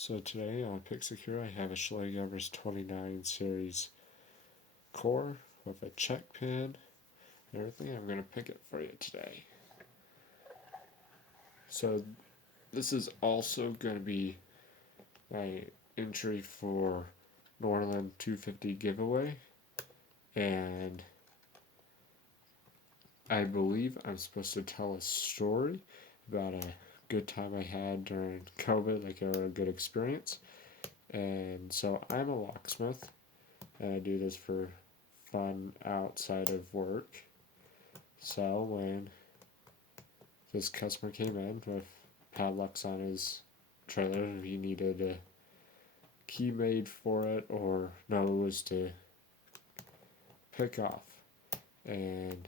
So today on Pick Secure I have a Schlage Everest 29 series core with a check pin and everything. I'm going to pick it for you today. So this is also going to be my entry for Norland 250 giveaway, and I believe I'm supposed to tell a story about a good time I had during COVID, like a good experience. And so I'm a locksmith, and I do this for fun outside of work. So when this customer came in with padlocks on his trailer, he needed a key made for it, or no, it was to pick off. And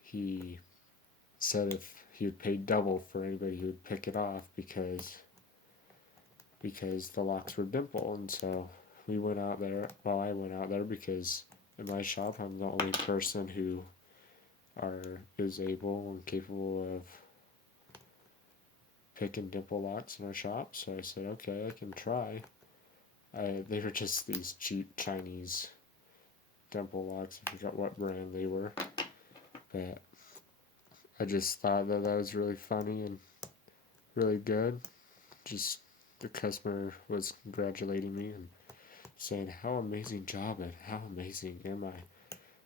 he said if he would pay double for anybody who would pick it off because the locks were dimple. And so we went out there. Well, I went out there because in my shop I'm the only person who is able and capable of picking dimple locks in our shop. So I said, okay, I can try. They were just these cheap Chinese dimple locks. I forgot what brand they were, but I just thought that was really funny and really good. Just the customer was congratulating me and saying how amazing job and how amazing am I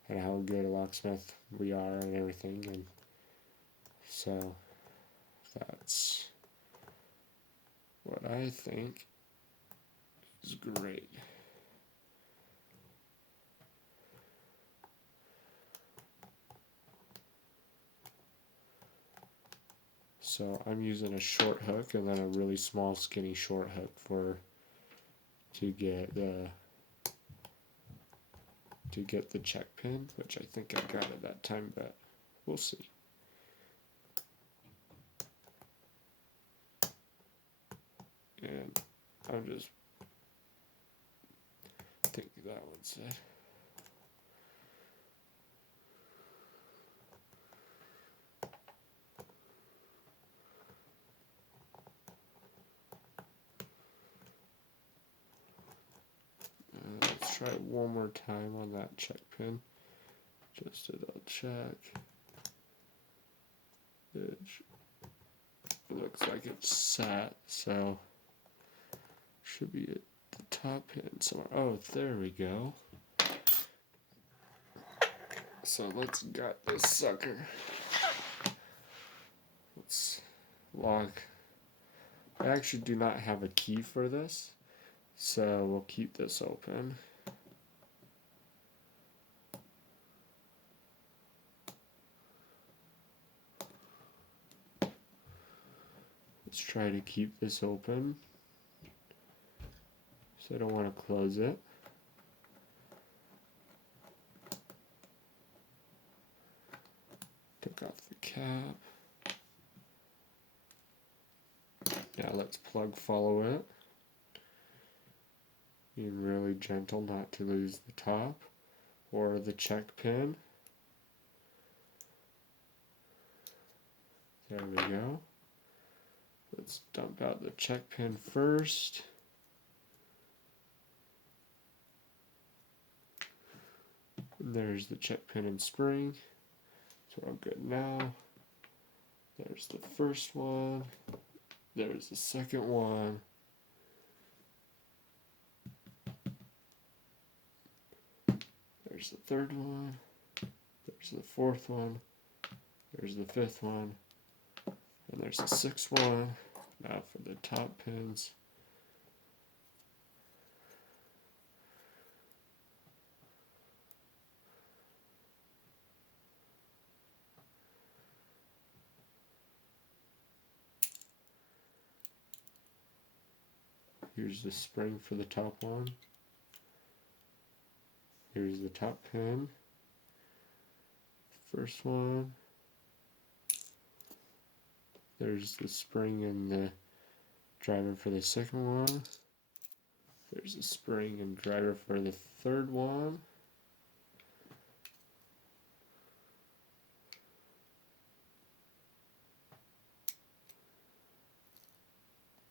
and how good a locksmith we are and everything. And so that's what I think is great. So I'm using a short hook and then a really small skinny short hook to get the check pin, which I think I got at that time, but we'll see. And I'm just thinking that one's it. Let's try it one more time on that check pin, just to double check. It looks like it's sat, so should be at the top pin somewhere. Oh, there we go. So let's gut this sucker. Let's lock. I actually do not have a key for this, so we'll keep this open. Let's try to keep this open. So I don't want to close it. Took off the cap. Now let's plug follow it. Being really gentle not to lose the top or the check pin. There we go. Let's dump out the check pin first. And there's the check pin and spring. So we're all good now. There's the first one. There's the second one. There's the third one. There's the fourth one. There's the fifth one. And there's the sixth one. Now for the top pins. Here's the spring for the top one. Here's the top pin. First one. There's the spring and the driver for the second one. There's the spring and driver for the third one.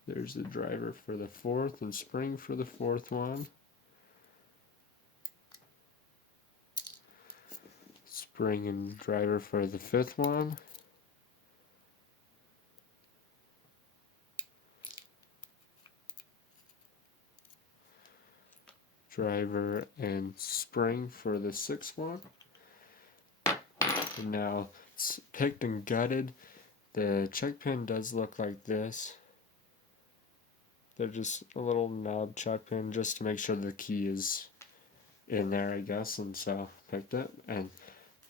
There's the driver for the fourth and spring for the fourth one. Spring and driver for the fifth one. Driver and spring for the sixth one. And now it's picked and gutted. The check pin does look like this. They're just a little knob check pin just to make sure the key is in there, I guess, and so picked it. And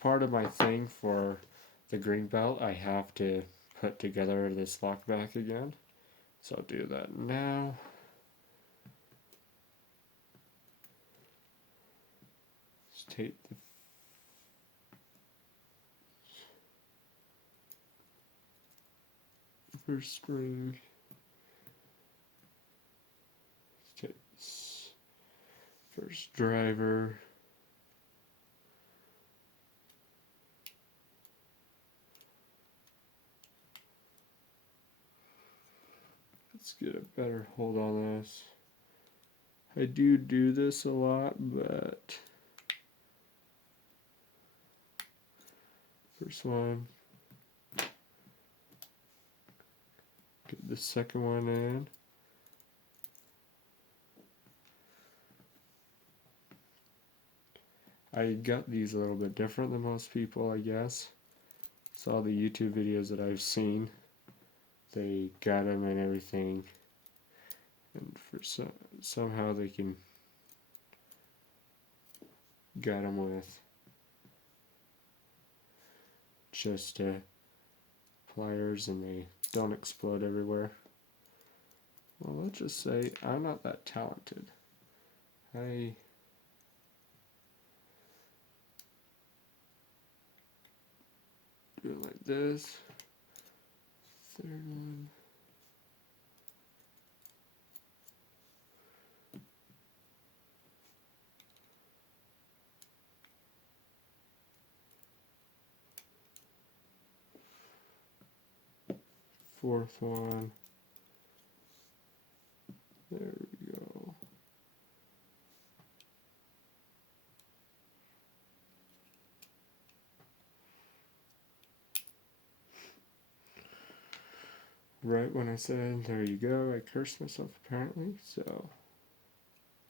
part of my thing for the green belt, I have to put together this lock back again. So I'll do that now. Just take the first spring. Take this first driver. Let's get a better hold on this. I do this a lot, but first one, get the second one in. I got these a little bit different than most people, I guess. So all the YouTube videos that I've seen, they got them and everything, and for somehow they can got them with just pliers and they don't explode everywhere. Well, let's just say I'm not that talented. I do it like this. Third one. Fourth one. There we go. Right when I said there you go, I cursed myself apparently, so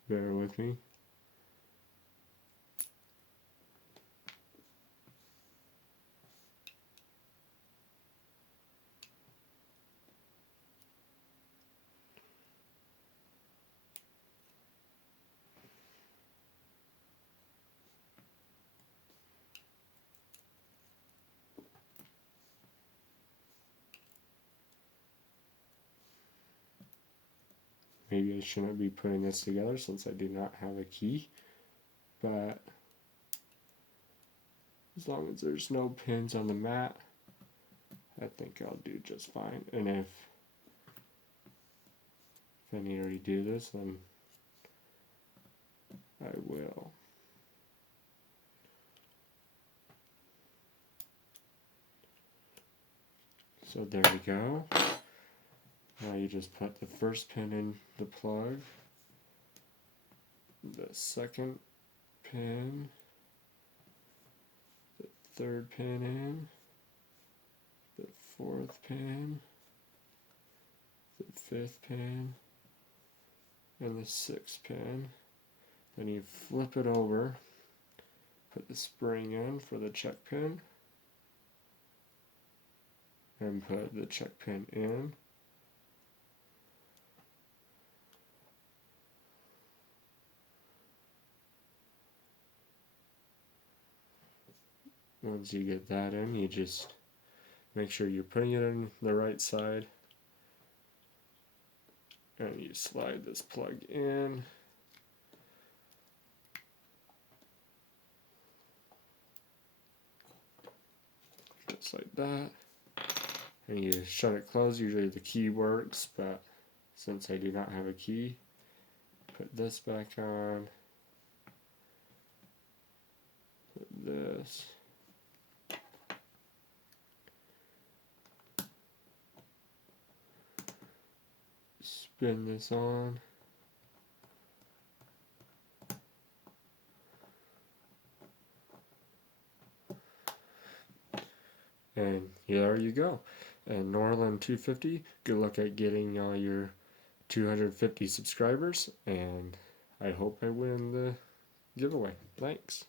bear with me. Maybe I shouldn't be putting this together since I do not have a key, but as long as there's no pins on the mat, I think I'll do just fine. And if I need to redo this, then I will. So there we go. Now you just put the first pin in the plug, the second pin, the third pin in, the fourth pin, the fifth pin, and the sixth pin. Then you flip it over, put the spring in for the check pin, and put the check pin in. Once you get that in, you just make sure you're putting it in the right side, and you slide this plug in. Just like that. And you shut it closed. Usually the key works, but since I do not have a key, put this back on. Put this. spin this on. And there you go. And Norland 250, good luck at getting all your 250 subscribers, and I hope I win the giveaway. Thanks.